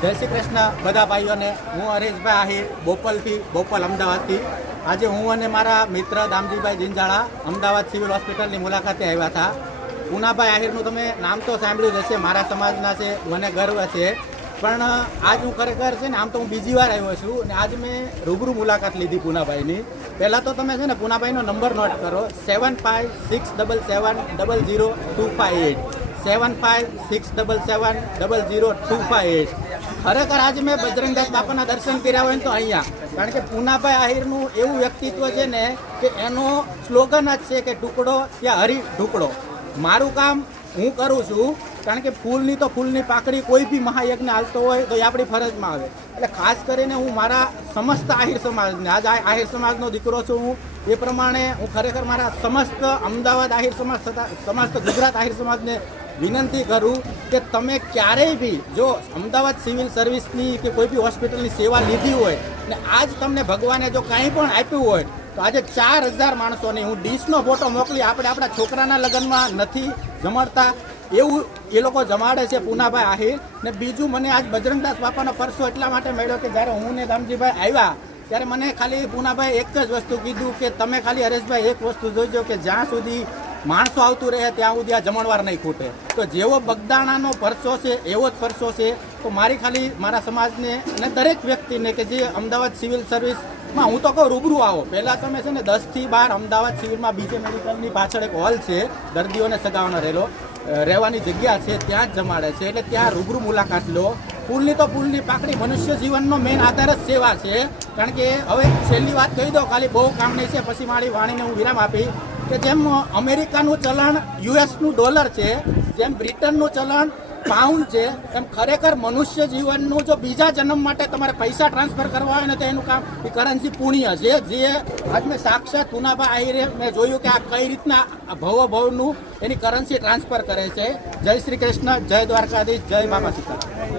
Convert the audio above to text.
જય શ્રી કૃષ્ણ બધા ભાઈઓને। હું હરેશભાઈ આહિર બોપલ અમદાવાદથી। આજે હું અને મારા મિત્ર દામજીભાઈ જીંજાળા અમદાવાદ સિવિલ હોસ્પિટલની મુલાકાતે આવ્યા હતા। પૂનાભાઈ આહિરનું તમે નામ તો સાંભળ્યું જ હશે, મારા સમાજના છે, મને ગર્વ છે। પણ આજ હું ખરેખર છે ને, આમ તો હું બીજી વાર આવ્યો છું અને આજ મેં રૂબરૂ મુલાકાત લીધી પૂનાભાઈની। પહેલાં તો તમે છે ને પૂનાભાઈનો નંબર નોટ કરો, 7567700258 7567700258। ખરેખર આજે મેં બજરંગદાસ બાપાના દર્શન કર્યા હોય ને તો અહીંયા, કારણ કે પૂનાભાઈ આહિરનું એવું વ્યક્તિત્વ છે ને કે એનો સ્લોગન જ છે કે ટુકડો ત્યાં હરી ઢુકડો। મારું કામ હું કરું છું, કારણ કે ફૂલની પાકડી કોઈ બી મહાયજ્ઞ હાલતો હોય તો એ આપણી ફરજમાં આવે। એટલે ખાસ કરીને હું મારા સમસ્ત આહિર સમાજને, આજ આહિર સમાજનો દીકરો છું હું, એ પ્રમાણે હું ખરેખર મારા સમસ્ત અમદાવાદ આહિર સમાજ તથા સમસ્ત ગુજરાત આહિર સમાજને વિનંતી કરું કે તમે ક્યારેય બી જો અમદાવાદ સિવિલ સર્વિસની કે કોઈ બી હોસ્પિટલની સેવા લીધી હોય ને આજ તમને ભગવાને જો કાંઈ પણ આપ્યું હોય તો આજે 4000 માણસોની હું ડીશનો ફોટો મોકલી, આપણે આપણા છોકરાના લગ્નમાં નથી જમાડતા એવું એ લોકો જમાડે છે પૂનાભાઈ આહિર। ને બીજું, મને આજ બજરંગદાસ બાપાનો પરસો એટલા માટે મળ્યો કે જ્યારે હું ને દામજીભાઈ આવ્યા ત્યારે મને ખાલી પૂનાભાઈ એક જ વસ્તુ કીધું કે તમે ખાલી હરેશભાઈ એક વસ્તુ જોઈજો કે જ્યાં સુધી માણસો આવતું રહે ત્યાં સુધી આ જમણવાર નહીં ખૂટે। તો જેવો બગદાણાનો પરસો છે એવો જ પરસો છે। તો મારી ખાલી મારા સમાજને અને દરેક વ્યક્તિને કે જે અમદાવાદ સિવિલ સર્વિસમાં, હું તો કહું રૂબરૂ આવો। પહેલાં તમે છે ને 10 થી 12 અમદાવાદ સિવિલમાં બીજે મેડિકલની પાછળ એક હોલ છે, દર્દીઓને સગાવવાનો રહેવાની જગ્યા છે, ત્યાં જ જમાડે છે। એટલે ત્યાં રૂબરૂ મુલાકાત લો। ફૂલની પાકડી મનુષ્ય જીવનનો મેઇન આધાર જ સેવા છે। કારણ કે હવે છેલ્લી વાત કહી દો, ખાલી બહુ કામ નહીં છે, પછી મારી વાણીને હું વિરામ આપી કે જેમ અમેરિકાનું ચલણ યુએસનું ડોલર છે, જેમ બ્રિટનનું ચલણ પાઉન્ડ છે, એમ ખરેખર મનુષ્ય જીવનનું જો બીજા જન્મ માટે તમારે પૈસા ટ્રાન્સફર કરવા હોય ને તો એનું કામ એ કરન્સી પુણ્ય છે। જે આજ મેં સાક્ષાત પૂનાભાઈ આહિરે મેં જોયું કે આ કઈ રીતના ભવનું એની કરન્સી ટ્રાન્સફર કરે છે। જય શ્રી કૃષ્ણ, જય દ્વારકાધીશ, જય બાબા સીતારામ।